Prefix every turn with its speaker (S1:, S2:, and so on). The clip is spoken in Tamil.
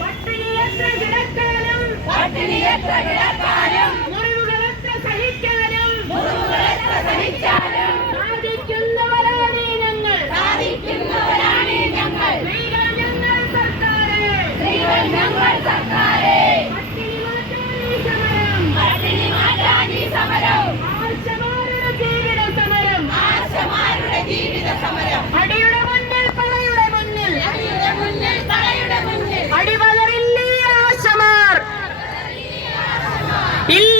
S1: பட்டினியற்ற கிடக்காலம் பட்டினியற்ற
S2: கிடக்காலம்
S1: ¡Pil!